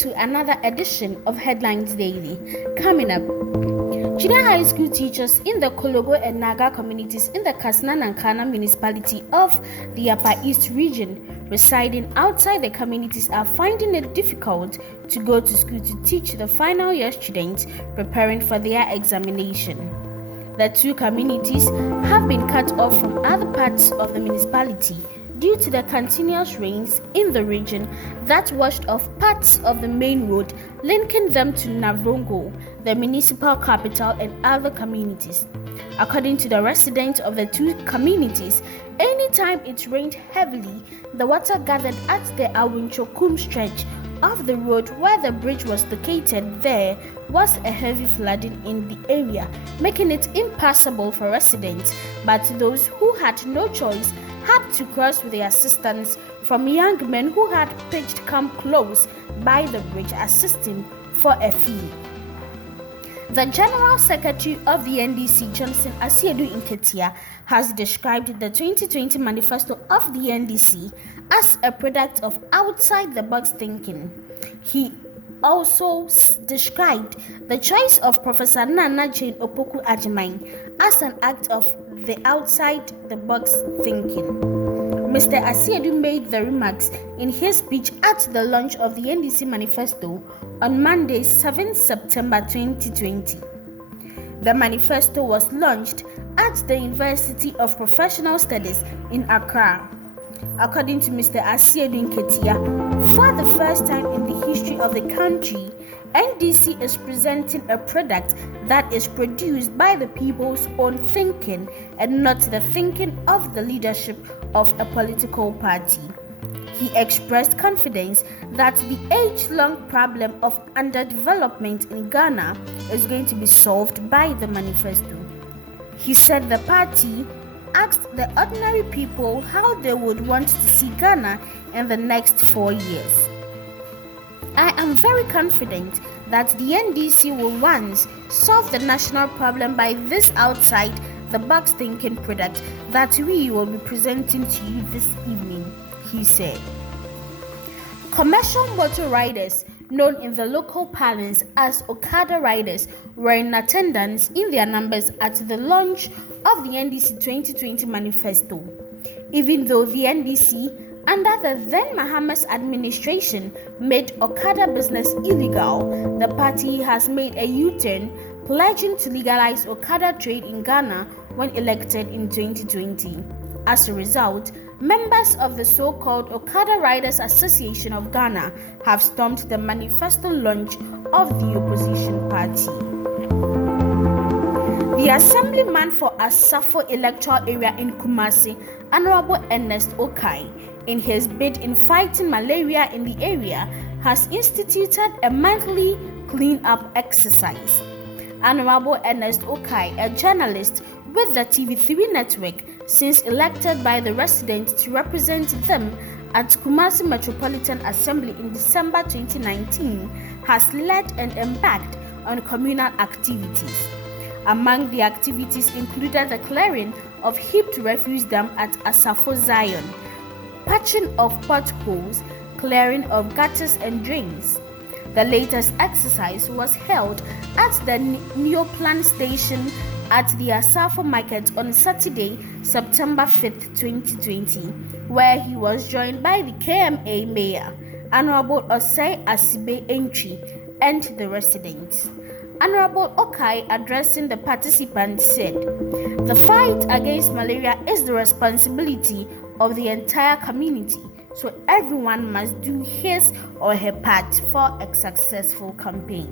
to another edition of Headlines Daily. Coming up, junior high school teachers in the Kologo and Naaga communities in the Nankana municipality of the Upper East region residing outside the communities are finding it difficult to go to school to teach the final year students preparing for their examination. The two communities have been cut off from other parts of the municipality due to the continuous rains in the region that washed off parts of the main road linking them to Navrongo, the municipal capital, and other communities. According to the residents of the two communities, anytime it rained heavily, the water gathered at the Awinchokum stretch of the road where the bridge was located. There was a heavy flooding in the area, making it impassable for residents, but those who had no choice had to cross with the assistance from young men who had pitched camp close by the bridge, assisting for a fee. The General Secretary of the NDC, Johnson Asiedu Nketia, has described the 2020 manifesto of the NDC as a product of outside-the-box thinking. He also described the choice of Professor Nana Jane Opoku Agyemang as an act of the outside-the-box thinking. Mr. Asiedu made the remarks in his speech at the launch of the NDC manifesto on Monday, 7 September 2020. The manifesto was launched at the University of Professional Studies in Accra. According to Mr. Asiedu Nketia, for the first time in the history of the country, NDC is presenting a product that is produced by the people's own thinking and not the thinking of the leadership of a political party. He expressed confidence that the age-long problem of underdevelopment in Ghana is going to be solved by the manifesto. He said the party asked the ordinary people how they would want to see Ghana in the next 4 years. I am very confident that the NDC will once solve the national problem by this outside-the-box thinking product that we will be presenting to you this evening, he said. Commercial motor riders, known in the local parlance as Okada riders, were in attendance in their numbers at the launch of the NDC 2020 manifesto. Even though the NDC, under the then Mahamas administration, made Okada business illegal, the party has made a U-turn, pledging to legalize Okada trade in Ghana when elected in 2020. As a result, members of the so-called Okada Riders Association of Ghana have stormed the manifesto launch of the opposition party. The assemblyman for Asafo electoral area in Kumasi, Honorable Ernest Okai, in his bid in fighting malaria in the area, has instituted a monthly clean-up exercise. Honorable Ernest Okai, a journalist with the TV3 network, since elected by the residents to represent them at Kumasi Metropolitan Assembly in December 2019, has led and embarked on communal activities. Among the activities included the clearing of heaped refuse dam at Asafo Zion, patching of potholes, clearing of gutters and drains. The latest exercise was held at the Neoplan station at the Asafo Market on Saturday, September 5th, 2020, where he was joined by the KMA Mayor, Honorable Osei Asibe Entry, and the residents. Honorable Okai, addressing the participants, said, "The fight against malaria is the responsibility of the entire community, so everyone must do his or her part for a successful campaign."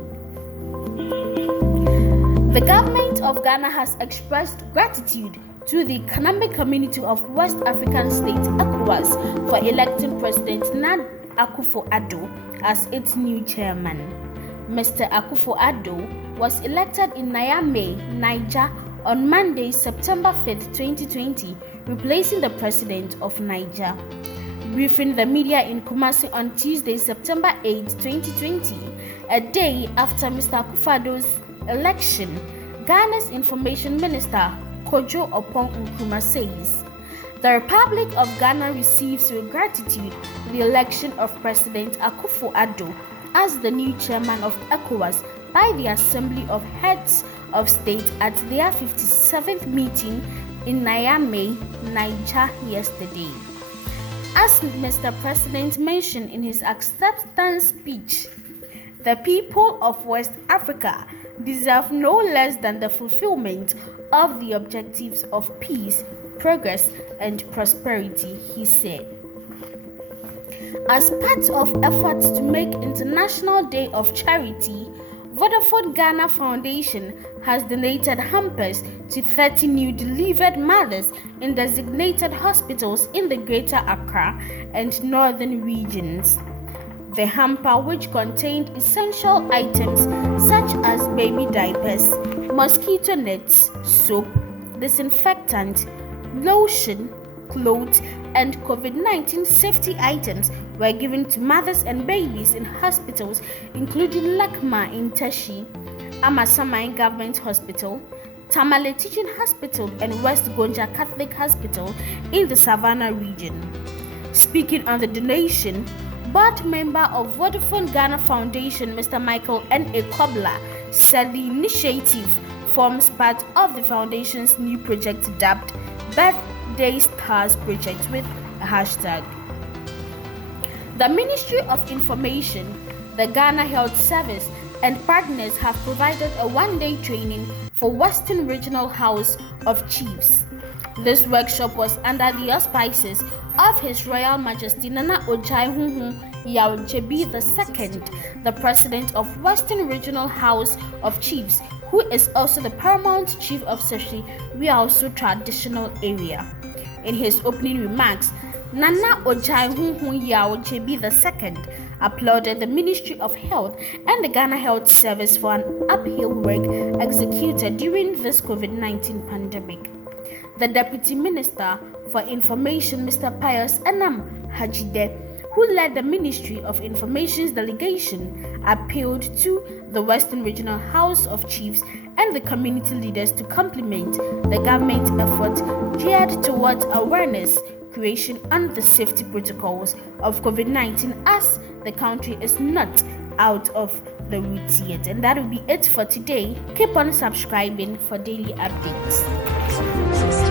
The government of Ghana has expressed gratitude to the economic community of West African state ECOWAS for electing President Nana Akufo-Addo as its new chairman. Mr. Akufo-Addo was elected in Niamey, Niger on Monday, September 5th, 2020, replacing the president of Niger. Briefing the media in Kumasi on Tuesday, September 8, 2020, a day after Mr. Akufo-Addo's election, Ghana's Information Minister Kojo Oppong Nkrumah says, "The Republic of Ghana receives with gratitude the election of President Akufo-Addo as the new chairman of ECOWAS by the Assembly of Heads of State at their 57th meeting in Niamey, Niger yesterday. As Mr. President mentioned in his acceptance speech, the people of West Africa deserve no less than the fulfillment of the objectives of peace, progress, and prosperity, he said. As part of efforts to make International Day of Charity, Vodafone Ghana Foundation has donated hampers to 30 new delivered mothers in designated hospitals in the Greater Accra and Northern regions. The hamper, which contained essential items such as baby diapers, mosquito nets, soap, disinfectant, lotion, clothes, and COVID-19 safety items were given to mothers and babies in hospitals including Lakma in Teshi, Amasamai Government Hospital, Tamale Teaching Hospital, and West Gonja Catholic Hospital in the Savannah region. Speaking on the donation, board member of Vodafone Ghana Foundation, Mr. Michael N. Ekobla, said the initiative forms part of the foundation's new project dubbed Birthday Stars Project with a hashtag. The Ministry of Information, the Ghana Health Service, and partners have provided a one-day training for Western Regional House of Chiefs. This workshop was under the auspices of His Royal Majesty Nana Ojai Yaochebi II, the President of Western Regional House of Chiefs, who is also the Paramount Chief of Seshi Rialso Traditional Area. In his opening remarks, Nana Ojai Yaochebi II applauded the Ministry of Health and the Ghana Health Service for an uphill work executed during this COVID-19 pandemic. The Deputy Minister for Information, Mr. Pius Anam Hajide, who led the Ministry of Information's delegation, appealed to the Western Regional House of Chiefs and the community leaders to complement the government effort geared towards awareness creation and the safety protocols of COVID-19 as the country is not out of the woods yet. And that will be it for today. Keep on subscribing for daily updates.